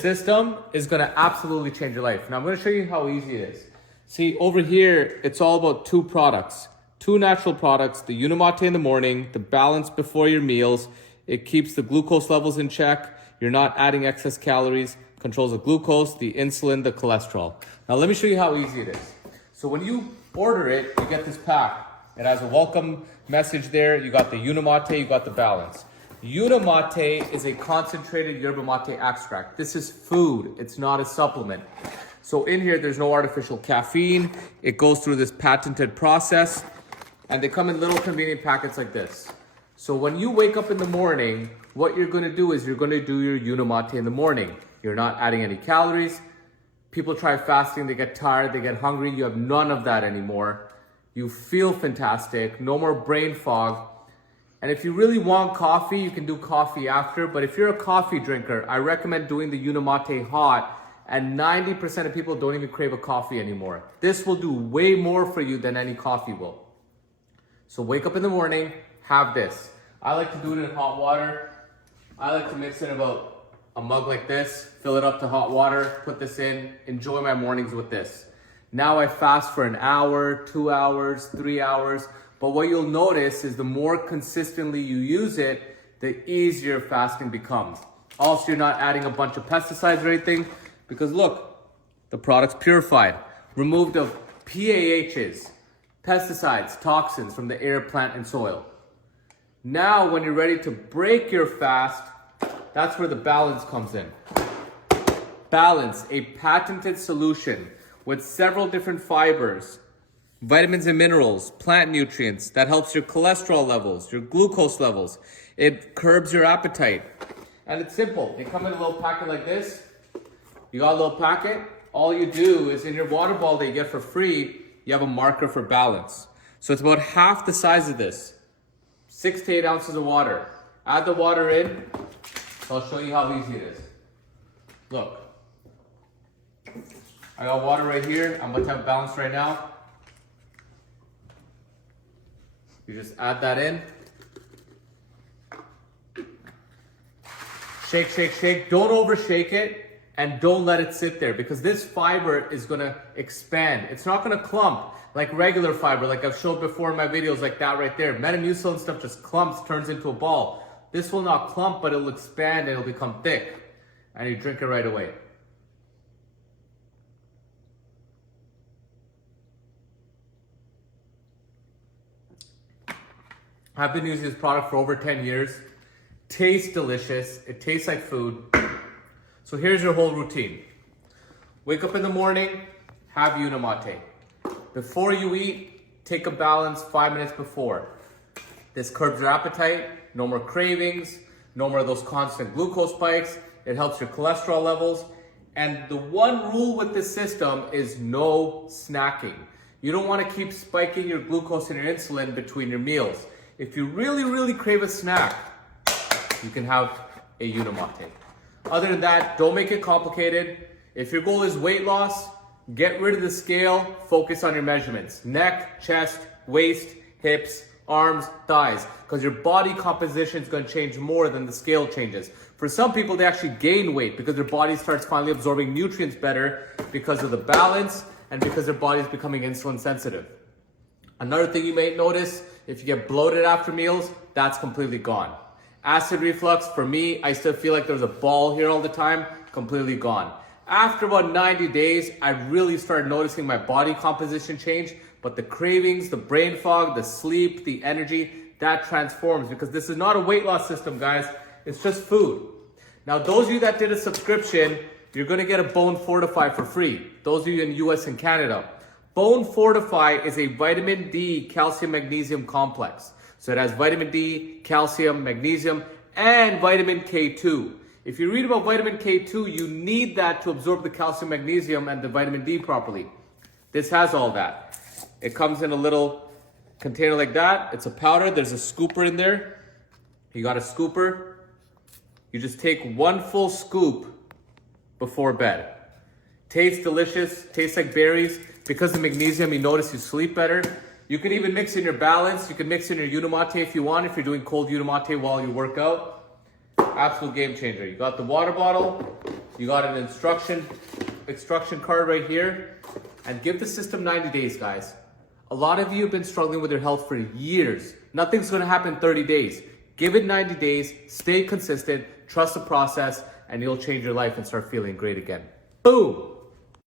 system is gonna absolutely change your life. Now I'm gonna show you how easy it is. See, over here, it's all about two products. Two natural products, the Unimate in the morning, the balance before your meals. It keeps the glucose levels in check. You're not adding excess calories, controls the glucose, the insulin, the cholesterol. Now let me show you how easy it is. So when you order it, you get this pack. It has a welcome message there. You got the Unimate, you got the balance. Unimate is a concentrated yerba mate extract. This is food, it's not a supplement. So in here, there's no artificial caffeine. It goes through this patented process, and they come in little convenient packets like this. So when you wake up in the morning, what you're gonna do is you're gonna do your Unimate in the morning. You're not adding any calories. People try fasting, they get tired, they get hungry. You have none of that anymore. You feel fantastic, no more brain fog. And if you really want coffee, you can do coffee after. But if you're a coffee drinker, I recommend doing the Unimate hot. And 90% of people don't even crave a coffee anymore. This will do way more for you than any coffee will. So wake up in the morning, have this. I like to do it in hot water. I like to mix in about a mug like this, fill it up to hot water, put this in, enjoy my mornings with this. Now I fast for an hour, 2 hours, 3 hours. But what you'll notice is the more consistently you use it, the easier fasting becomes. Also, you're not adding a bunch of pesticides or anything, because look, the product's purified, removed of PAHs, pesticides, toxins from the air, plant, and soil. Now, when you're ready to break your fast, that's where the balance comes in. Balance, a patented solution with several different fibers, vitamins and minerals, plant nutrients that helps your cholesterol levels, your glucose levels. It curbs your appetite. And it's simple. They come in a little packet like this. You got a little packet. All you do is in your water bottle that you get for free, you have a marker for balance. So it's about half the size of this. 6 to 8 ounces of water. Add the water in. I'll show you how easy it is. Look. I got water right here. I'm about to have balance right now. You just add that in. Shake, shake, shake. Don't overshake it, and don't let it sit there, because this fiber is gonna expand. It's not gonna clump like regular fiber, like I've showed before in my videos, like that right there. Metamucil and stuff just clumps, turns into a ball. This will not clump, but it'll expand and it'll become thick, and you drink it right away. I've been using this product for over 10 years. Tastes delicious. It tastes like food. So here's your whole routine. Wake up in the morning, have Unimate. Before you eat, take a balance 5 minutes before. This curbs your appetite, no more cravings, no more of those constant glucose spikes. It helps your cholesterol levels. And the one rule with this system is no snacking. You don't want to keep spiking your glucose and your insulin between your meals. If you really, really crave a snack, you can have a Unimate. Other than that, don't make it complicated. If your goal is weight loss, get rid of the scale, focus on your measurements. Neck, chest, waist, hips, arms, thighs, because your body composition is going to change more than the scale changes. For some people, they actually gain weight because their body starts finally absorbing nutrients better because of the balance and because their body is becoming insulin sensitive. Another thing you may notice, if you get bloated after meals, that's completely gone. Acid reflux, for me, I still feel like there's a ball here all the time, completely gone. After about 90 days, I really started noticing my body composition change, but the cravings, the brain fog, the sleep, the energy, that transforms, because this is not a weight loss system, guys. It's just food. Now, those of you that did a subscription, you're gonna get a Bone Fortify for free. Those of you in the US and Canada. Bone Fortify is a vitamin D, calcium, magnesium complex. So it has vitamin D, calcium, magnesium, and vitamin K2. If you read about vitamin K2, you need that to absorb the calcium, magnesium, and the vitamin D properly. This has all that. It comes in a little container like that. It's a powder. There's a scooper in there. You got a scooper. You just take 1 full scoop before bed. Tastes delicious. Tastes like berries. Because of magnesium, you notice you sleep better. You can even mix in your balance. You can mix in your Unimate if you want, if you're doing cold Unimate while you work out. Absolute game changer. You got the water bottle. You got an instruction card right here, and give the system 90 days, guys. A lot of you have been struggling with your health for years. Nothing's gonna happen in 30 days. Give it 90 days, stay consistent, trust the process, and you'll change your life and start feeling great again. Boom!